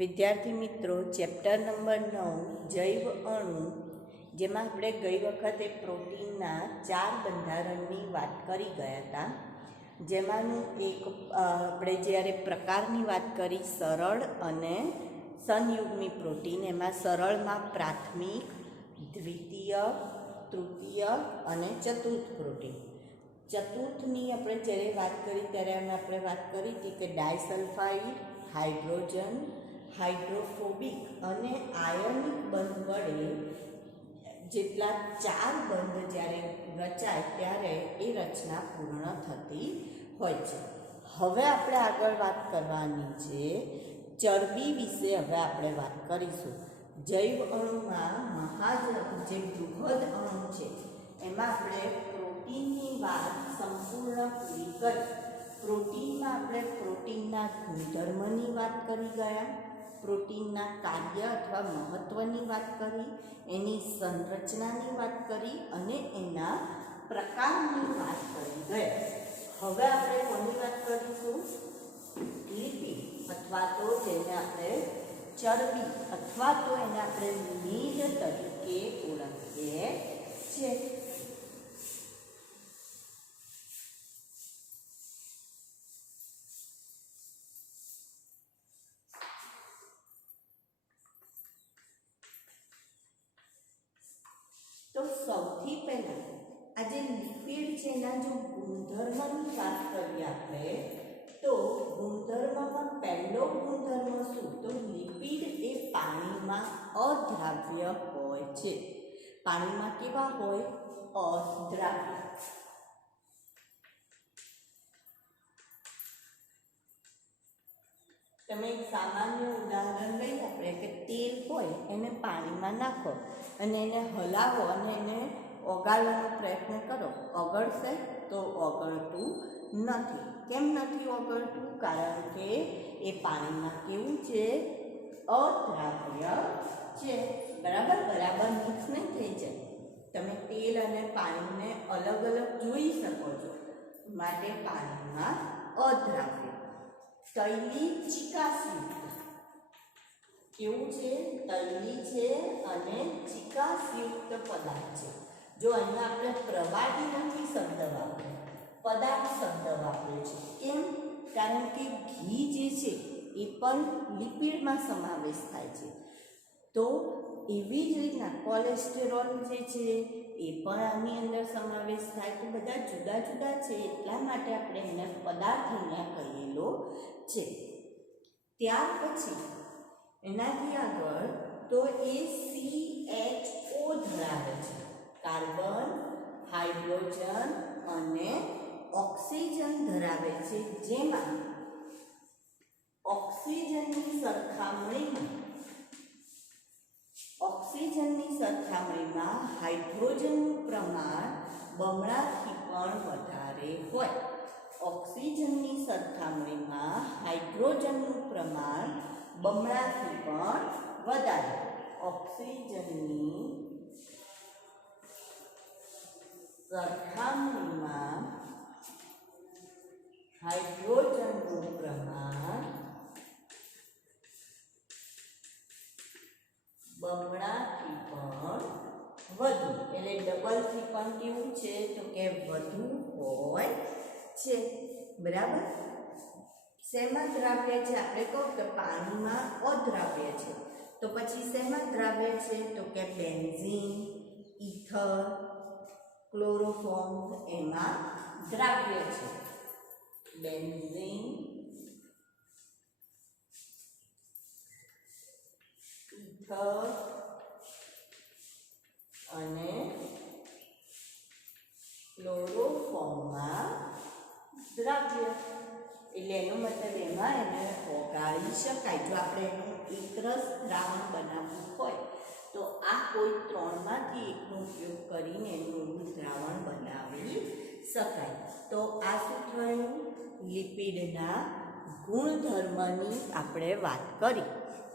વિદ્યાર્થી મિત્રો, chapter number 9 જૈવ અણુ, જેમાં આપણે ગઈ વખતે પ્રોટીનના 4 બંધારણની વાત કરી ગયા હતા. જેમાંનું એક આપણે જ્યારે પ્રકારની વાત કરી સરળ અને સંયુગ્મી પ્રોટીન, એમાં સરળમાં પ્રાથમિક, દ્વિતીય, તૃતીય અને ચતુર્થ પ્રોટીન. ચતુર્થની આપણે જ્યારે વાત કરી ત્યારે આપણે વાત કરી હતી કે ડાયસલ્ફાઇડ, હાઇડ્રોજન, હાઇડ્રોફોબિક અને આયનિક બંધ વડે જેટલા 4 બંધ જ્યારે રચાય ત્યારે એ રચના પૂર્ણ થતી હોય છે. હવે આપણે આગળ વાત કરવાની છે ચરબી વિશે. હવે આપણે વાત કરીશું. જૈવ અણુમાં જે બૃહદ અણુ છે એમાં આપણે પ્રોટીનની વાત સંપૂર્ણ પૂરી કરી. પ્રોટીનમાં આપણે પ્રોટીનના ગુણધર્મની વાત કરી ગયા, પ્રોટીનના કાર્ય અથવા મહત્ત્વની વાત કરી, એની સંરચનાની વાત કરી અને એના પ્રકારની વાત કરી ગયા. હવે આપણે કોની વાત કરીશું? લિપિડ અથવા તો જેને આપણે ચરબી અથવા તો એને આપણે મીડ તરીકે ઓળખીએ છીએ. તો સૌથી પહેલા આ જે લિપિડ છે એના જો ગુણધર્મની વાત કરીએ આપણે, તો ગુણધર્મમાં પહેલો ગુણધર્મ શું? તો લિપિડ એ પાણીમાં અદ્રાવ્ય હોય છે. પાણીમાં કેવા હોય? અદ્રાવ્ય. તમે એક સામાન્ય ઉદાહરણ લઈએ આપણે કે તેલ હોય એને પાણીમાં નાખો અને એને હલાવો અને એને ઓગાળવાનો પ્રયત્ન કરો. ઓગળશે? તો ઓગળતું નથી. કેમ નથી ઓગળતું? કારણ કે એ પાણીમાં કેવું છે? અદ્રાવ્ય છે. બરાબર મિક્સ નહીં થઈ જાય. તમે તેલ અને પાણીને અલગ અલગ જોઈ શકો છો, માટે પાણીમાં અદ્રાવ્ય. તૈલી ચિકાસયુક્ત. કેવું છે? તૈલી છે અને ચિકાસયુક્ત પદાર્થ છે. જો અહીંયા આપણે પ્રવાહી નથી શબ્દ વાપર્યો, પદાર્થ શબ્દ વાપર્યો છે. કેમ? કારણ કે ઘી જે છે એ પણ લિપિડમાં સમાવેશ થાય છે. તો એવી જ રીતના કોલેસ્ટેરોલ જે છે એ પણ આની અંદર સમાવેશ થાય. તો બધા જુદા જુદા છે, એટલા માટે આપણે એને પદાર્થ અહીંયા કહેલો છે. ત્યાર પછી એનાથી આગળ તો એ CHO ધરાવે છે. કાર્બન, હાઇડ્રોજન અને ઓક્સિજન ધરાવે છે, જેમાં ઓક્સિજનની સરખામણીમાં હાઇડ્રોજનનું પ્રમાણ બમણાથી પણ વધારે હોય. ઓક્સિજનની સરખામણીમાં હાઇડ્રોજનનું પ્રમાણ બમણાથી પણ વધારે. ઓક્સિજનની સરખામણીમાં હાઇડ્રોજનનું પ્રમાણ બમણાથી પણ વધુ, એટલે ડબલથી પણ કેવું છે? તો કે વધુ હોય છે. બરાબર. શેમાં દ્રાવ્ય છે? આપણે કહું કે પાણીમાં અદ્રાવ્ય છે. તો પછી શેમાં દ્રાવ્ય છે? તો કે બેન્ઝીન, ઇથર, ક્લોરોફોર્મ એમાં દ્રાવ્ય છે. બેન્ઝીન, ઇથર અને ક્લોરોફોર્મમાં દ્રાવ્ય. એટલે એનો મતલબ એમાં એને ઓગાળી શકાય. જો આપણે એનું એકરસ દ્રાવણ બનાવવું હોય તો આ કોઈ 3માંથી એકનો ઉપયોગ કરીને એનું દ્રાવણ બનાવી શકાય. તો આ શું થયું? લિપિડના ગુણધર્મની આપણે વાત કરી.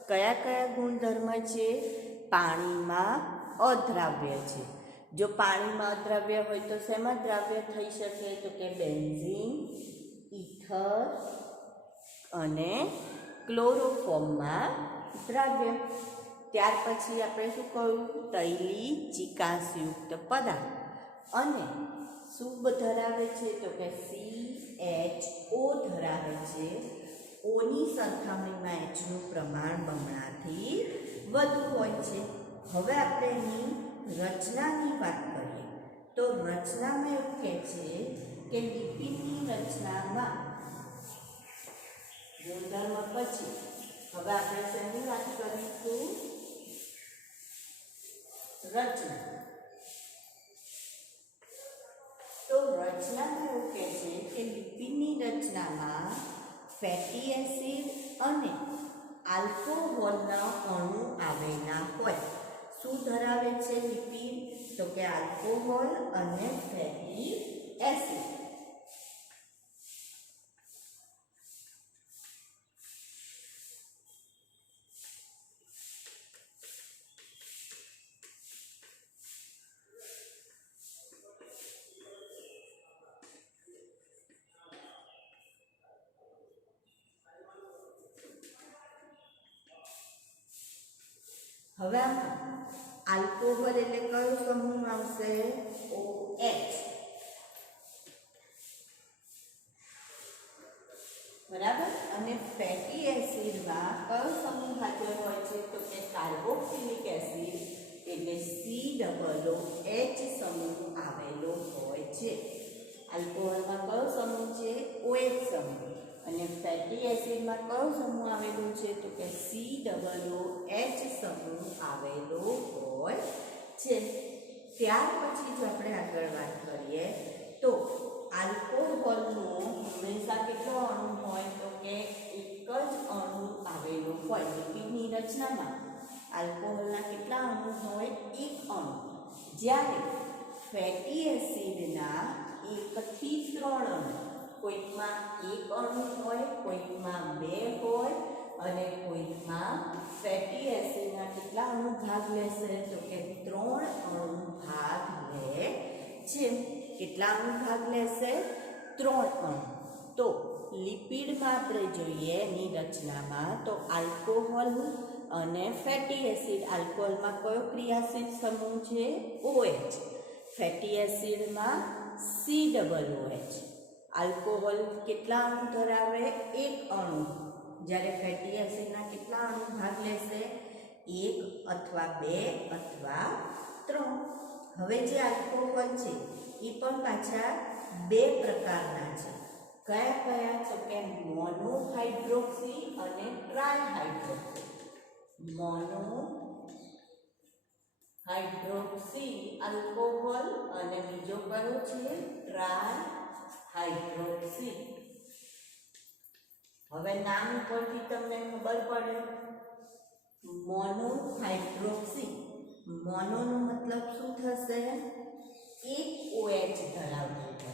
કયા કયા ગુણધર્મ છે? પાણીમાં અદ્રાવ્ય છે. જો પાણીમાં અદ્રાવ્ય હોય તો શેમાં દ્રાવ્ય થઈ શકે? તો કે બેન્ઝીન, ઇથર અને ક્લોરોફોર્મમાં દ્રાવ્ય. ત્યાર પછી આપણે શું કહ્યું? તૈલી ચિકાસયુક્ત પદાર્થ અને શું ધરાવે છે? તો કે CHO ધરાવે છે. ઓની સરખામણીમાં Hનું પ્રમાણ બમણાથી વધુ હોય છે. હવે આપણે એની રચનાની વાત કરીએ તો રચનામાં એવું કહે છે કે લિપિડની રચનામાં ગુણધર્મ પછી હવે આપણે શેની વાત કરીશું? રચના. તો રચનામાં એવું કહે છે કે લિપિડની રચનામાં ફેટી એસિડ અને આલ્કોહોલના અણુ આવેલા હોય. શું ધરાવે છે લિપિડ? તો કે આલ્કોહોલ અને ફેટી એસિડ. હવે આલ્કોહોલ એટલે કયો સમૂહ આવશે? OH. બરાબર. અને ફેટી એસિડમાં કયો સમૂહ હાજર હોય છે? તો કે કાર્બોક્સિલિક એસિડ એટલે COOH સમૂહ આવેલો હોય છે. આલ્કોહોલમાં કયો સમૂહ છે? OH સમૂહ. અને ફેટી એસિડમાં કયો સમૂહ આવેલો છે? તો કે COOH સમૂહ આવેલો હોય છે. ત્યાર પછી જો આપણે આગળ વાત કરીએ તો આલ્કોહોલનો હંમેશા કેટલો અણુ હોય? તો કે એક જ અણુ આવેલો હોય. લિપિડની રચનામાં આલ્કોહોલના કેટલા અણુ હોય? એક અણુ. જ્યારે ફેટી એસિડના 1 થી 3 અણુ. કોઈકમાં એક અણુ હોય, કોઈકમાં 2 હોય અને કોઈકમાં ફેટી એસિડના કેટલા અણુ ભાગ લેશે? તો કે 3 અણુ ભાગ લે છે. કેટલા અણુ ભાગ લેશે? 3 અણુ. તો લિપિડમાં આપણે જોઈએ એની રચનામાં તો આલ્કોહોલ અને ફેટી એસિડ. આલ્કોહોલમાં કયો ક્રિયાશીલ સમૂહ છે? OH. ફેટી એસિડમાં COOH. આલ્કોહોલ કેટલા અણુ ધરાવે? 1 અણુ. જ્યારે ફેટી એસિડના કેટલા અણુ ભાગ લેશે? 1 અથવા 2 અથવા 3. હવે જે આલ્કોહોલ છે એ પણ પાછા 2 પ્રકારના છે. કયા કયા? તો કે મોનોહાઇડ્રોક્સી અને ટ્રાયહાઇડ્રોક્સી. મોનોહાઇડ્રોક્સી આલ્કોહોલ અને બીજો કયો છે? ટ્રાયહાઇડ્રોક્સી. હવે નામ પરથી તમને ખબર પડે. મોનોહાઇડ્રોક્સી. મોનોનો મતલબ શું થશે? એક OH ધરાવતો હોય.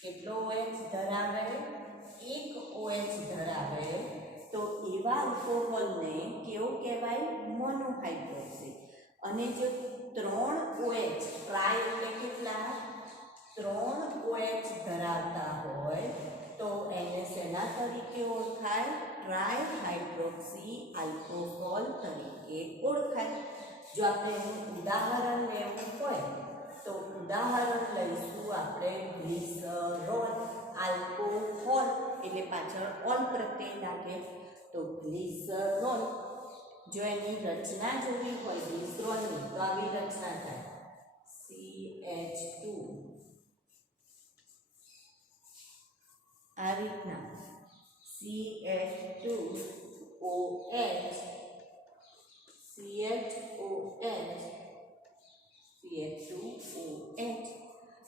કેટલો OH ધરાવે? એક OH ધરાવે. તો એવા આલ્કોહોલને કેવું કહેવાય? મોનોહાઇડ્રોક્સી. અને જો 3 OH ટ્રાય એટલે કેટલા? 3 OH ધરાવતા હોય તો એને શેના તરીકે ઓળખાય? ટ્રાયહાઇડ્રોક્સી આલ્કોહોલ તરીકે ઓળખાય. જો આપણે એનું ઉદાહરણ લેવું હોય તો ઉદાહરણ લઈશું આપણે ગ્લિસરોલ. આલ્કોહોલ એટલે પાછળ ઓલ પ્રત્યય લાગે તો ગ્લિસરોલ. જો એની રચના જોવી હોય ગ્લિસરોલની તો આવી રચના થાય. CH2 આ રીતના CH2OH CH2OH.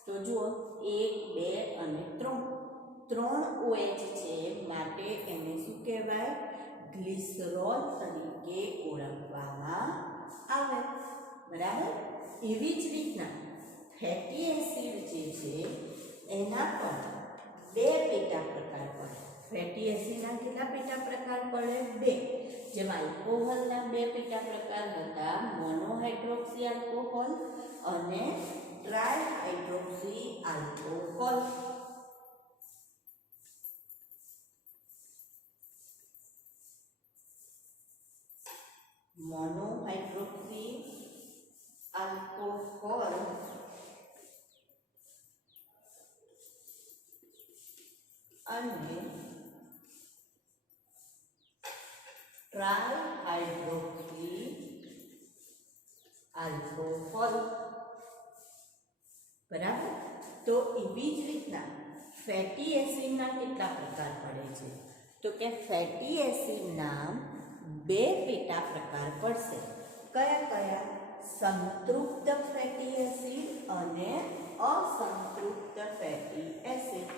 તો જુઓ 1 2 અને 3 OH છે માટે એને શું કહેવાય? ગ્લિસરોલ તરીકે ઓળખવામાં આવે. બરાબર. એવી જ રીતના ફેટી એસિડ જે છે એના પણ 2 પેટા પ્રકાર પડે. ફેટી એસિડના કેટલા પેટા પ્રકાર પડે? 2. જેમાં આલ્કોહોલના 2 પેટા પ્રકાર હતા. મોનોહાઇડ્રોક્સી આલ્કોહોલ અને ટ્રાયહાઇડ્રોક્સી આલ્કોહોલ. મોનોહાઇડ્રોક્સી આલ્કોહોલ અને ટ્રાયહાઇડ્રોક્સી આલ્કોહોલ. બરાબર. તો એવી જ રીતના ફેટી એસિડના કેટલા પ્રકાર પડે છે? તો કે ફેટી એસિડના બે પેટા પ્રકાર પડશે. કયા કયા? સંતૃપ્ત ફેટી એસિડ અને અસંતૃપ્ત ફેટી એસિડ.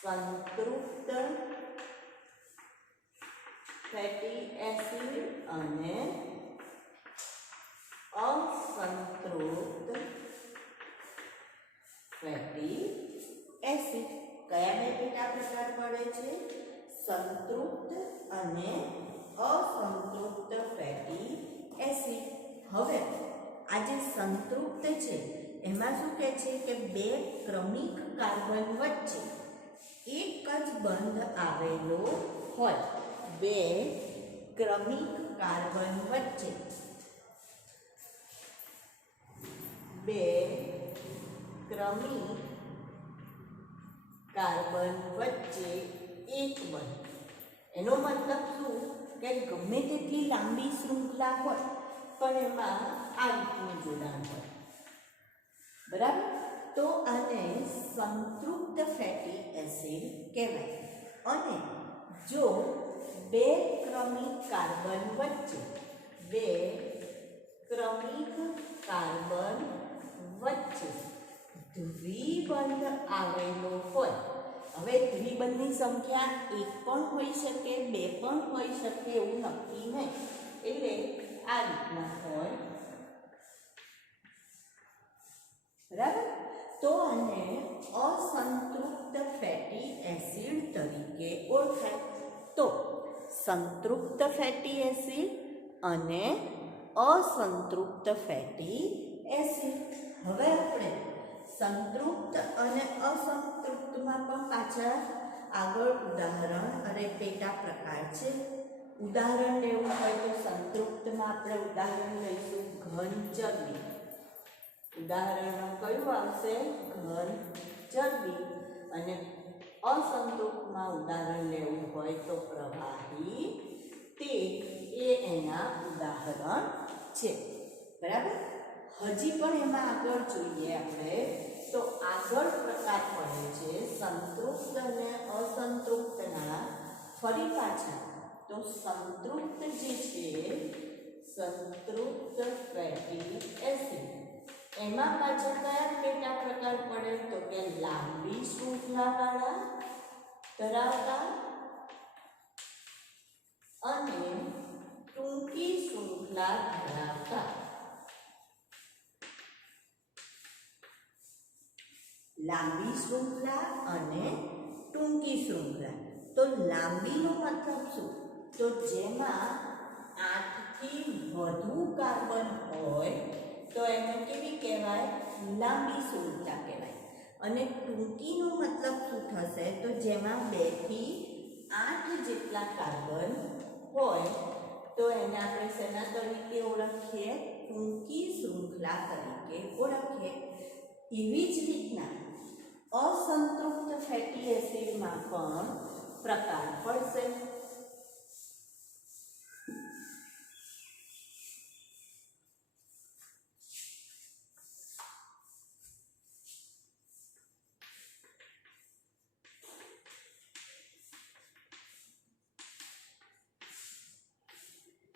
સંતૃપ્ત ફેટી એસિડ અને અસંતૃપ્ત ફેટી એસિડ. કયા બે પેટા પ્રકાર પડે છે? સંતૃપ્ત અને અસંતૃપ્ત ફેટી એસિડ. હવે આ જે સંતૃપ્ત છે એમાં શું કહે છે કે બે ક્રમિક કાર્બન વચ્ચે એક જ બંધ આવેલો હોય. બે ક્રમિક કાર્બન વચ્ચે બે ક્રમિક કાર્બન વચ્ચે એક બંધ. એનો મતલબ શું કે ગમે તેટલી લાંબી શૃંખલા હોય પણ એમાં આ રીતનું જોડાણ હોય. બરાબર. તો આને સંતૃપ્ત ફેટી એસિડ કહેવાય. અને જો બે ક્રમિક કાર્બન વચ્ચે બે ક્રમિક કાર્બન વચ્ચે દ્વિબંધ આવેલો હોય. હવે દ્વિબંધની સંખ્યા એક પણ હોઈ શકે, બે પણ હોઈ શકે, એવું નક્કી નહીં. એટલે આ રીતના હોય. બરાબર. તો આને અસંતૃપ્ત ફેટી એસિડ તરીકે ઓળખાય. તો સંતૃપ્ત ફેટી એસિડ અને અસંતૃપ્ત ફેટી એસિડ. હવે આપણે સંતૃપ્ત અને અસંતૃપ્તમાં પણ પાછા આગળ ઉદાહરણ અને પેટા પ્રકાર છે. ઉદાહરણ લેવું હોય તો સંતૃપ્તમાં આપણે ઉદાહરણ લઈશું ઘન ચરબી. ઉદાહરણમાં કયું આવશે? ઘન ચરબી. અને અસંતૃપ્તમાં ઉદાહરણ લેવું હોય તો પ્રવાહી તેલ એ એના ઉદાહરણ છે. બરાબર. હજી પણ એમાં આગળ જોઈએ આપણે તો આગળ પ્રકાર પડે છે સંતૃપ્ત અને અસંતૃપ્તના. ફરી પાછા તો સંતૃપ્ત જે છે સંતૃપ્ત ફેટી એસિડ એમાં પાછા કયા પેટા પ્રકાર પડે? તો કે લાંબી શૃંખલાવાળા ધરાવતા અને ટૂંકી શૃંખલા ધરાવતા. લાંબી શૃંખલા અને ટૂંકી શૃંખલા. તો લાંબીનો મતલબ શું? તો જેમાં 8 થી વધુ કાર્બન હોય તો એને કેવી કહેવાય? લાંબી શૃંખલા કહેવાય. અને ટૂંકીનો મતલબ શું થશે? તો જેમાં 2 થી 8 જેટલા કાર્બન હોય તો એને આપણે શેના તરીકે ઓળખીએ? ટૂંકી શૃંખલા તરીકે ઓળખીએ. એવી જ રીતના અસંતૃપ્ત ફેટી એસિડમાં પણ પ્રકાર પડશે.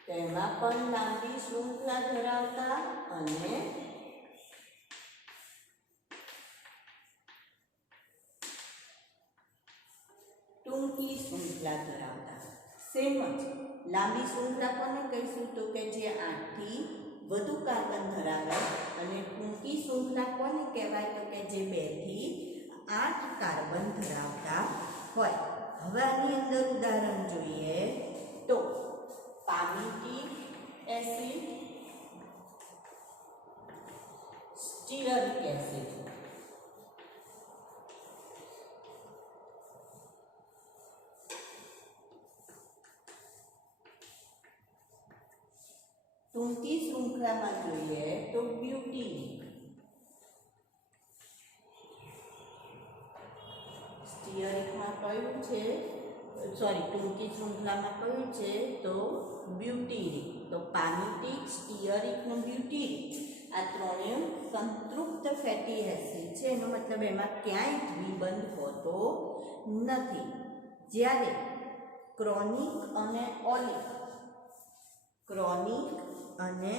તેમાં પણ લાંબી શૃંખલા ધરાવતા અને ટૂંકી શૃંખલા ધરાવતા. સેમ જ લાંબી શૃંખલા કોને કહીશું? તો કે જે 8 થી વધુ કાર્બન ધરાવે. અને ટૂંકી શૃંખલા કોને કહેવાય? તો કે જે 2 થી 8 કાર્બન ધરાવતા હોય. હવે આની અંદર ઉદાહરણ જોઈએ તો પામિટિક એસિડ, સ્ટીઅરિક એસિડ. ટૂંકી શૃંખલામાં જોઈએ તો બ્યુટીરિક, સ્ટીઅરિકમાં કયું છે, સોરી ટૂંકી શૃંખલામાં કયું છે તો બ્યુટીરિક. તો પામિટિક, સ્ટીઅરિક અને બ્યુટીરિક આ ત્રણેય સંતૃપ્ત ફેટી એસિડ છે. એનો મતલબ એમાં ક્યાંય દ્વિબંધ હોતો નથી. જ્યારે ક્રોનિક અને ઓલિક, ક્રોનિક અને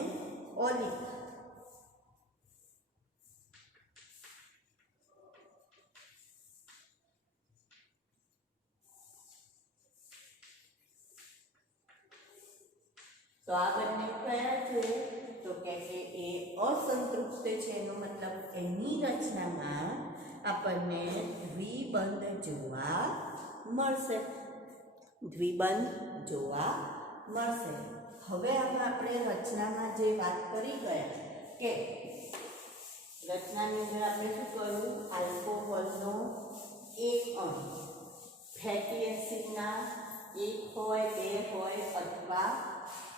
ઓલિક તો આ બંને કયા છે તો કે એ અસંતૃપ્ત છે. એનો મતલબ એની રચનામાં આપણને દ્વિબંધ જોવા મળશે, દ્વિબંધ જોવા મળશે. હવે આપણે રચનામાં જે વાત કરી ગયા કે રચનાની અંદર આપણે શું કર્યું, આલ્કોહોલનો એક અણુ ફેટી એસિડના એક હોય, બે હોય અથવા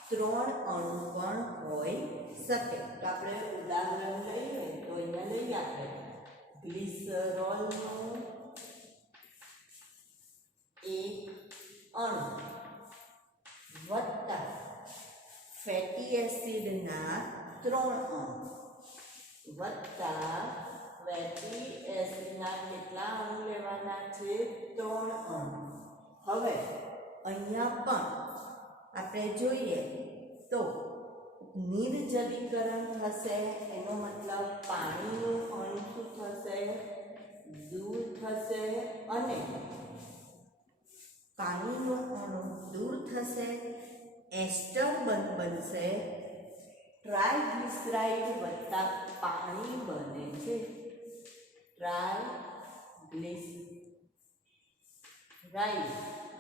ત્રણ અણુ પણ હોઈ શકે. તો આપણે ઉદાહરણ લઈએ તો અહીંયા લઈએ આપણે ગ્લિસરોલનો એક અણુ વત્તા ફેટી એસિડના ત્રણ અણુ વત્તા ફેટી એસિડના કેટલા અણુ લેવાના છે, ત્રણ અણુ. હવે અહીંયા પણ આપણે જોઈએ તો નિર્જલીકરણ થશે. એનો મતલબ પાણીનું અણુ શું થશે, દૂર થશે અને પાણીનું અણુ દૂર થશે. એસ્ટર બનશે, ટ્રાયગ્લિસરાઇડ વત્તા પાણી બને છે, ટ્રાયગ્લિસરાઇડ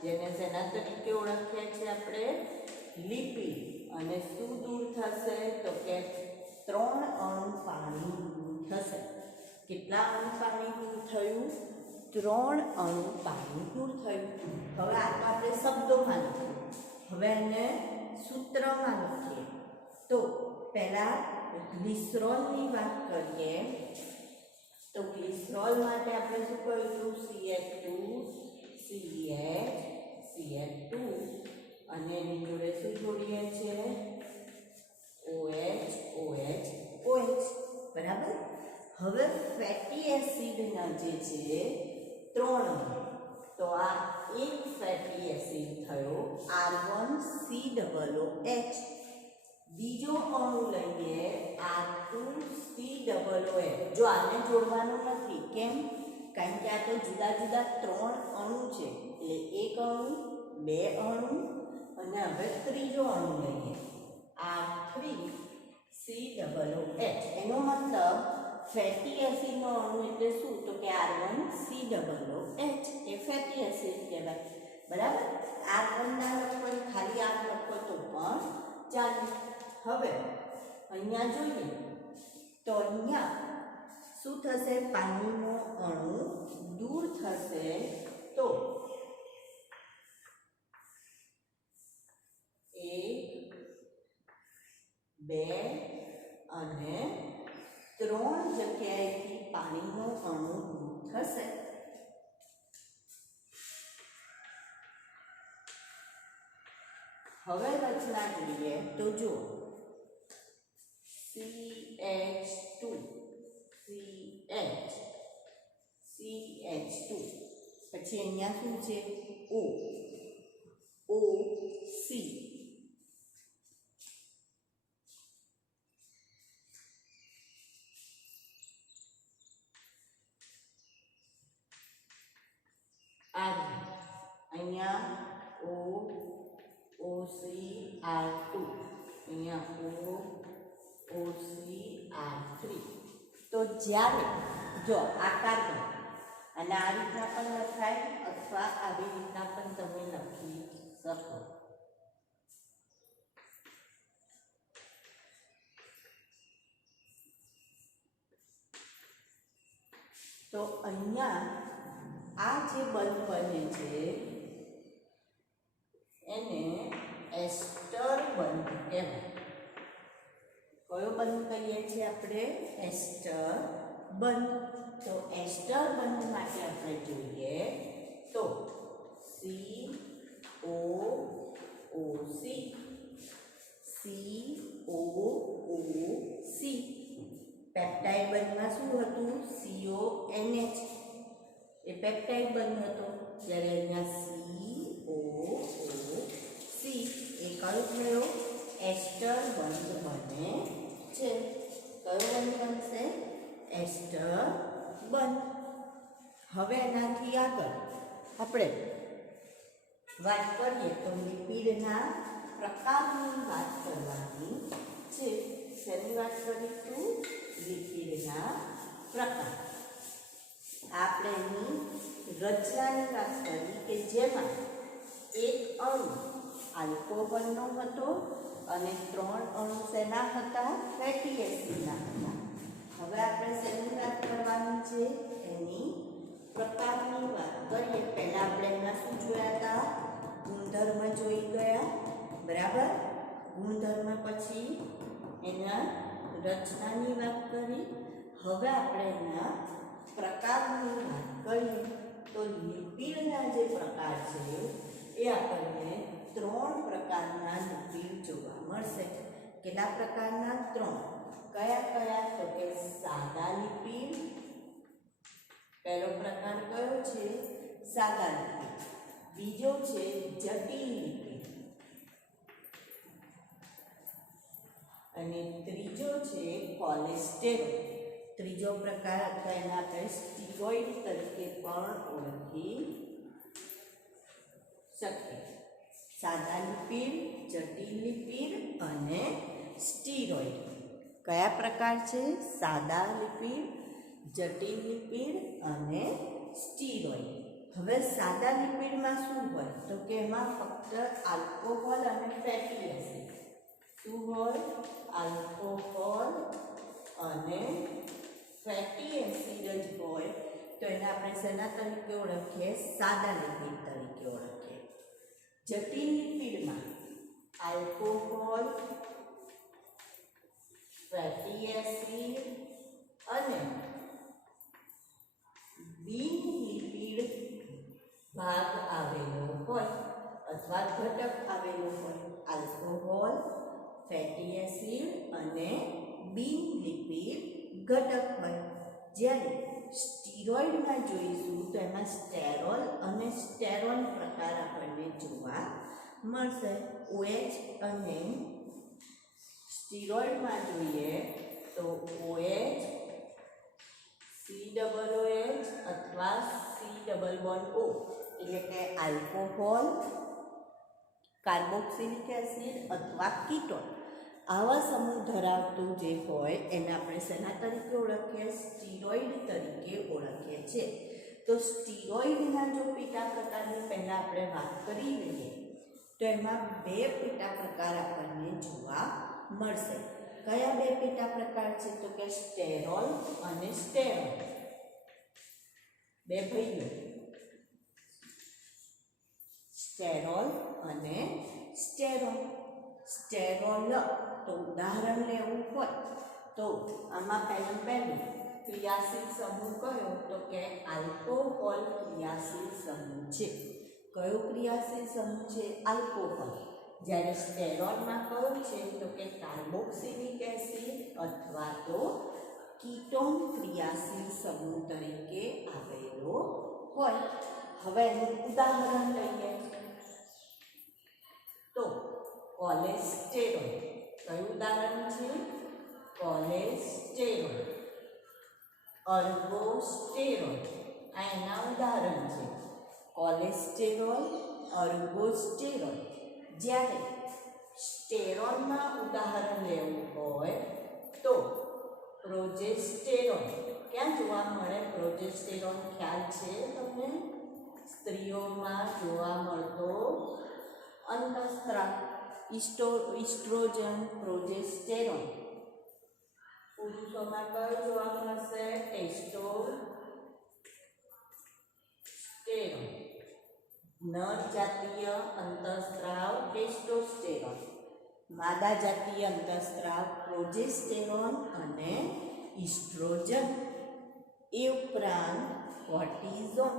જેને શેના તરીકે ઓળખીએ છીએ આપણે, લિપિડ. અને શું દૂર થશે તો કે ત્રણ અણુ પાણી દૂર થશે. કેટલા અણુ પાણી દૂર થયું, ત્રણ અણુ પાણી દૂર થયું. હવે આ તો આપણે શબ્દોમાં લખીએ, હવે એને સૂત્રમાં લખીએ. તો પહેલા ગ્લિસરોલની વાત કરીએ તો ગ્લિસરોલ માટે આપણે શું કહીશું, CH2 અને એની જોડે શું જોડીએ છીએ, OH. બરાબર. હવે ફેટી એસિડના જે છે ત્રણ, તો આ એક ફેટી એસિડ થયો R1COOH. બીજો અણુ લઈએ R2COOH. જો આને જોડવાનું નથી, કેમ, કારણ કે આ તો જુદા જુદા ત્રણ અણુ છે. એટલે એક અણુ, બે અણુ અને હવે ત્રીજો અણુ લઈએ R3COOH. એનો મતલબ ફેટી એસિડનો અણુ એટલે શું તો કે R1COOH એ ફેટી એસિડ કહેવાય. બરાબર. R1 ના લખો, ખાલી R લખો તો પણ ચાલે. હવે અહીંયા જોઈએ તો અહીંયા શું થશે, પાણીનો અણુ દૂર થશે. તો 1, 2 અને 3 જગ્યાએથી પાણીનો અણુ દૂર થશે. હવે રચના જોઈએ તો જો CH2 પછી અહીંયા શું છે, OC. અહીંયા OCR2, અહીંયા OCR3. તો જ્યારે જો આ કાર્બન અને આ રીતના પણ લખાય અથવા આવી રીતના પણ તમે લખી શકો. તો અહીંયા આ જે બંધ બને છે એને એસ્ટર બંધ કહેવાય. કયો બંધ કહીએ છીએ આપણે? એસ્ટર બંધ. તો એસ્ટર બંધ માટે આપણે જોઈએ તો COOC COOC. પેપ્ટાઇડ બંધમાં શું હતું? CONH. એ પેપ્ટાઇડ બંધ હતો. જ્યારે અહીંયા COOC એ કયો થયો? એસ્ટર બંધ બને છે. કયો બંધ બનશે? એસ્ટર બંધ. હવે એનાથી આગળ આપણે વાત કરીએ તો લિપિડના પ્રકારની વાત કરવાની છે. શેની વાત કરીશું? લિપિડના પ્રકાર. આપણે એની રચનાની વાત કરી કે જેમાં એક અણુ આલ્કોહોલનો હતો અને 3 અણુ શેના હતા? ફેટી એસિડના હતા. હવે આપણે શેની વાત કરવાની છે? એની પ્રકારની વાત કરીએ. પહેલા આપણે એમાં શું જોયા હતા? ગુણધર્મ જોઈ ગયા, બરાબર. ગુણધર્મ પછી એના રચનાની વાત કરી. હવે આપણે એના પ્રકારની વાત કરીએ તો લિપિડના જે પ્રકાર છે એ આપણને 3 પ્રકારના લિપિડ જોવા મળશે. કેટલા પ્રકારના? 3. કયા કયા? તો કે સાદા લિપિડ. પહેલો પ્રકાર કયો છે? સાદા લિપિડ. બીજો છે જટિલ લિપિડ અને ત્રીજો છે કોલેસ્ટેરોલ. ત્રીજો પ્રકાર અથવા એને આપણે સ્ટીરોઇડ તરીકે પણ ઓળખી શકીએ. સાદા લિપિડ, જટિલ લિપિડ અને સ્ટીરોઇડ. કયા પ્રકાર છે? સાદા લિપિડ, જટિલ લિપિડ અને સ્ટીરોઇડ. હવે સાદા લિપિડમાં શું હોય? તો કે એમાં ફક્ત આલ્કોહોલ અને ફેટી એસિડ. શું હોય? આલ્કોહોલ અને ફેટી એસિડ જ હોય. તો એને આપણે શેના તરીકે ઓળખીએ? સાદા લિપિડ તરીકે ઓળખીએ. જટિલ લિપિડમાં આલ્કોહોલ, ફેટી એસિડ અને બિન લિપિડ ભાગ આવેલો હોય અથવા ઘટક આવેલો હોય. આલ્કોહોલ, ફેટી એસિડ અને બિન લિપિડ ઘટક હોય. જ્યારે સ્ટીરોઇડમાં જોઈશું તો એમાં સ્ટેરોલ અને સ્ટેરોન પ્રકાર આપણને જોવા મળશે. OH અને સ્ટીરોઇડમાં જોઈએ તો OH, COOH અથવા COO એટલે કે આલ્કોહોલ, કાર્બોક્સિલિક એસિડ અથવા કીટોન. આવા સમૂહ ધરાવતું જે હોય એને આપણે શેના તરીકે ઓળખીએ? સ્ટીરોઇડ તરીકે ઓળખીએ છીએ. તો સ્ટીરોઇડના જો પેટા પ્રકારની પહેલાં આપણે વાત કરી લઈએ તો એમાં 2 પેટા પ્રકાર આપણને જોવા મળશે. કયા 2 પેટા પ્રકાર છે? તો કે સ્ટેરોલ અને સ્ટેરોલ. 2 ભાઈઓ, સ્ટેરોલ અને સ્ટેરોલ. સ્ટેરોલ તો ઉદાહરણ લેવું હોય તો આમાં પહેલું ક્રિયાશીલ સમૂહ કયો? તો કે આલ્કોહોલ ક્રિયાશીલ સમૂહ છે. કયો ક્રિયાશીલ સમૂહ છે? આલ્કોહોલ. જ્યારે સ્ટેરોલમાં કયો છે? તો કે કાર્બોક્સિલિક એસિડ અથવા તો કીટોન ક્રિયાશીલ સમૂહ તરીકે આવેલો હોય. હવે એનું ઉદાહરણ લઈએ તો કોલેસ્ટેરોલ. કયું ઉદાહરણ છે? કોલેસ્ટેરોલ. અર્ગોસ્ટેરોલ. આ એના ઉદાહરણ છે. કોલેસ્ટેરોલ, અર્ગોસ્ટેરોલ. જ્યારે સ્ટેરોલમાં ઉદાહરણ લેવું હોય તો પ્રોજેસ્ટેરોન. ક્યાં જોવા મળે પ્રોજેસ્ટેરોન? ખ્યાલ છે તમને? સ્ત્રીઓમાં જોવા મળતો અંતઃસ્ત્રાવ ઇસ્ટ્રોજન, પ્રોજેસ્ટેરોન. પુરુષોમાં કયો જોવા મળશે? ટેસ્ટોસ્ટેરોન. નર જાતીય અંતઃસ્ત્રાવ ટેસ્ટોસ્ટેરોન. માદા જાતીય અંતઃસ્ત્રાવ પ્રોજેસ્ટેરોન અને ઇસ્ટ્રોજન, એ ઉપરાંત કોર્ટિઝોન,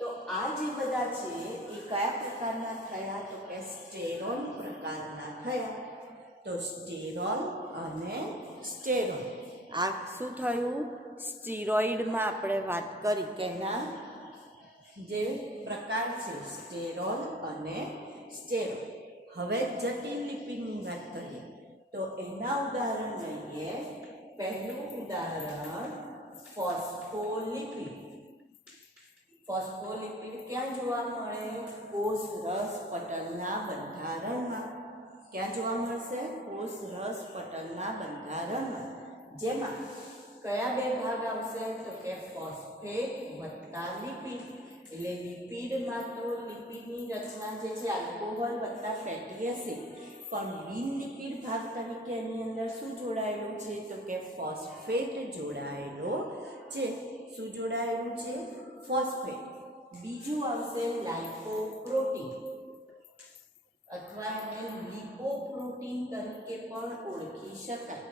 તો આ જે બધા છે એ કયા પ્રકારના થયા? તો કે સ્ટેરોલ પ્રકારના થયા. તો સ્ટેરોલ અને સ્ટેરોલ, આ શું થયું? સ્ટીરોઇડમાં આપણે વાત કરી કે એના જે પ્રકાર છે સ્ટેરોલ અને સ્ટેરોલ. હવે જટિલ લિપિડની વાત કરીએ તો એના ઉદાહરણ લઈએ. પહેલું ઉદાહરણ ફોસ્ફોલિપિડ. ફોસ્ફોલિપિડ ક્યાં જોવા મળે? કોષ રસ પટલના બંધારણમાં. ક્યાં જોવા મળશે? કોષ રસ પટલના બંધારણમાં. જેમાં કયા બે ભાગ આવશે? તો કે ફોસ્ફેટ વત્તા લિપિડ. એટલે લિપિડમાં તો લિપિડની રચના જે છે આલ્કોહોલ વત્તા ફેટી એસિડ, પણ બિન લિપિડ ભાગ તરીકે એની અંદર શું જોડાયેલું છે? તો કે ફોસ્ફેટ જોડાયેલો છે. શું જોડાયેલું છે? ફોસ્ફેટ. બીજું આવશે લાઇપોપ્રોટીન અથવા એને લિપોપ્રોટીન તરીકે પણ ઓળખી શકાય.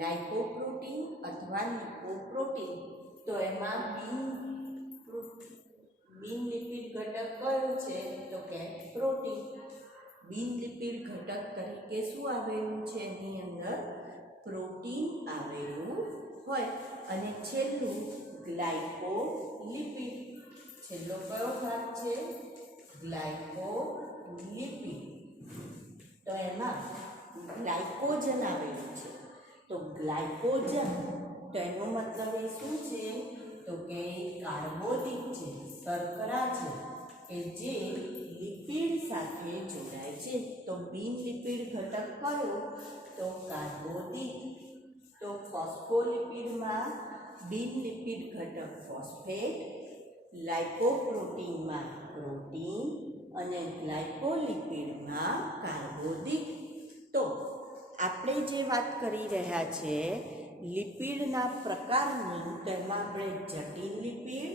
લાઇપોપ્રોટીન અથવા લિપોપ્રોટીન, તો એમાં બિન લિપિડ ઘટક કયો છે? તો કે પ્રોટીન. બિન લિપિડ ઘટક તરીકે શું આવેલું છે? એની અંદર પ્રોટીન આવેલું હોય. અને છેલ્લું ગ્લાયકોલિપિડ. છેલ્લો કયો ભાગ છે? ગ્લાયકોલિપિડ. તો એમાં ગ્લાયકોજન આવેલું છે. તો ગ્લાયકોજન, તો એનો મતલબ એ શું છે? તો કે કાર્બોદિત છે, શર્કરા છે કે જે લિપિડ સાથે જોડાય છે. તો બિન લિપિડ ઘટક કયો? તો કાર્બોદિત. તો ફોસ્ફોલિપિડમાં બિન લિપિડ ઘટક ફોસ્ફેટ, લાઇપોપ્રોટીનમાં પ્રોટીન અને ગ્લાયકોલિપિડમાં કાર્બોદિત. તો આપણે જે વાત કરી રહ્યા છે લિપિડના પ્રકારની, તેમાં આપણે જટિલ લિપિડ,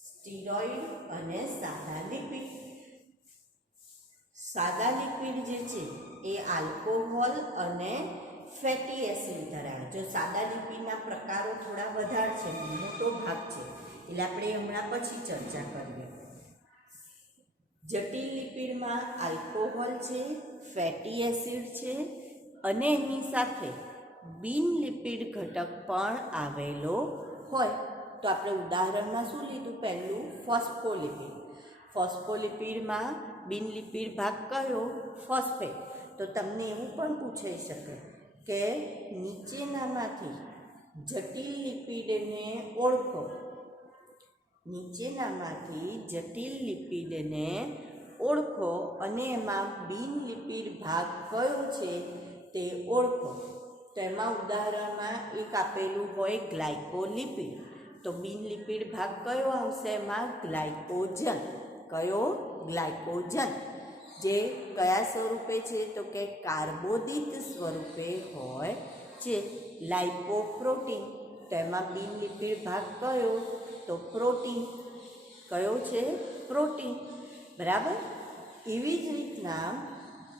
સ્ટીરોઇડ અને સાદા લિપિડ. સાદા લિપિડ જે છે એ આલ્કોહોલ અને ફેટી એસિડ ધરાવે. જો સાદા લિપિડના પ્રકારો થોડા વધારે છે, મોટો ભાગ છે, એટલે આપણે હમણાં પછી ચર્ચા કરીએ. જટિલ લિપિડમાં આલ્કોહોલ છે, ફેટી એસિડ છે અને એની સાથે બિન લિપિડ ઘટક પણ આવેલો હોય. તો આપણે ઉદાહરણમાં શું લીધું? પહેલું ફોસ્ફોલિપિડ. ફોસ્ફોલિપિડમાં બિન લિપિડ ભાગ કયો? ફોસ્ફેટ. તો તમને એવું પણ પૂછાઈ શકે કે નીચેનામાંથી જટિલ લિપિડને ઓળખો. નીચેનામાંથી જટિલ લિપિડને ઓળખો અને એમાં બિન લિપિડ ભાગ કયો છે તે ઓળખો. તો એમાં ઉદાહરણમાં એક આપેલું હોય ગ્લાયકોલિપિડ. તો બિન લિપિડ ભાગ કયો આવશે? એમાં ગ્લાયકોજન. કયો? ગ્લાયકોજન. જે કયા સ્વરૂપે છે? તો કે કાર્બોદિત સ્વરૂપે હોય છે. લાઇપોપ્રોટીન, તો એમાં બિન લિપિડ ભાગ કયો? તો પ્રોટીન. કયો છે? પ્રોટીન. બરાબર. એવી જ રીતના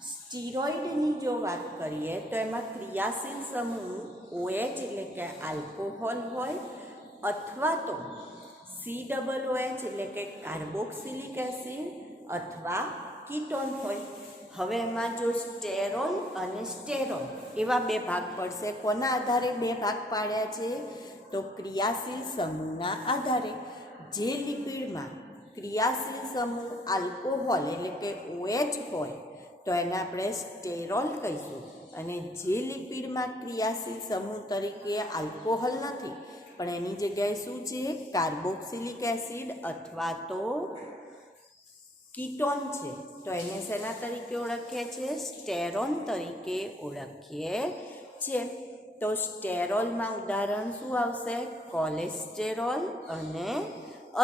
સ્ટીરોઇડની જો વાત કરીએ તો એમાં ક્રિયાશીલ સમૂહ OH એટલે કે આલ્કોહોલ હોય અથવા તો COOH એટલે કે કાર્બોક્સિલિક એસિડ અથવા કીટોન હોય. હવે એમાં જો સ્ટેરોલ અને સ્ટેરોલ એવા બે ભાગ પડશે. કોના આધારે બે ભાગ પાડ્યા છે? તો ક્રિયાશીલ સમૂહના આધારે. જે લિપિડમાં ક્રિયાશીલ સમૂહ આલ્કોહોલ એટલે કે OH હોય તો એને આપણે સ્ટેરોલ કહીશું. અને જે લિપિડમાં ક્રિયાશીલ સમૂહ તરીકે આલ્કોહોલ નથી પણ એની જગ્યાએ શું છે? કાર્બોક્સિલિક એસિડ અથવા તો કીટોન છે, તો એને શેના તરીકે ઓળખીએ છીએ? સ્ટેરોન તરીકે ઓળખીએ છીએ. તો સ્ટેરોલમાં ઉદાહરણ શું આવશે? કોલેસ્ટેરોલ અને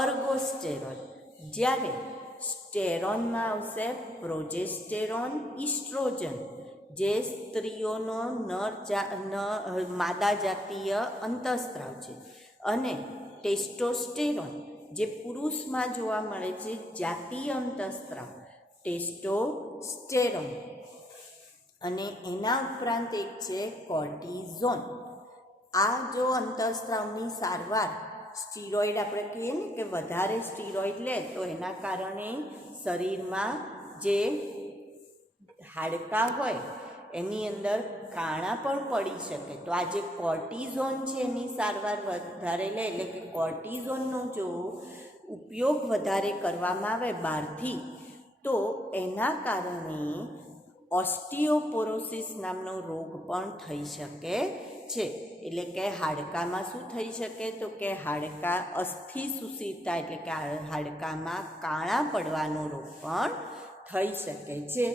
અર્ગોસ્ટેરોલ. જ્યારે સ્ટેરોનમાં આવશે પ્રોજેસ્ટેરોન, ઇસ્ટ્રોજન, જે સ્ત્રીઓનો માદા જાતીય અંતઃસ્ત્રાવ છે. અને ટેસ્ટોસ્ટેરોન જે પુરુષમાં જોવા મળે છે જાતીય અંતઃસ્ત્રાવ ટેસ્ટોસ્ટેરોન, અને એના ઉપરાંત એક છે કોર્ટિઝોન. આ જો અંતઃસ્ત્રાવની સારવાર સ્ટીરોઇડ આપણે કહીએ ને કે વધારે સ્ટીરોઇડ લે તો એના કારણે શરીરમાં જે હાડકાં હોય એની અંદર કાણા પણ પડી શકે. તો આ જે કોર્ટિઝોન છે એની સારવાર વધારે લે એટલે કે કોર્ટિઝોનનો જો ઉપયોગ વધારે કરવામાં આવે બહારથી તો એના કારણે ઓસ્ટિયોપોરોસિસ નામનો રોગ પણ થઈ શકે છે. એટલે કે હાડકામાં શું થઈ શકે તો કે હાડકાં અસ્થિ સુષિરતા એટલે કે હાડકામાં કાણા પડવાનો રોગ પણ થઈ શકે છે.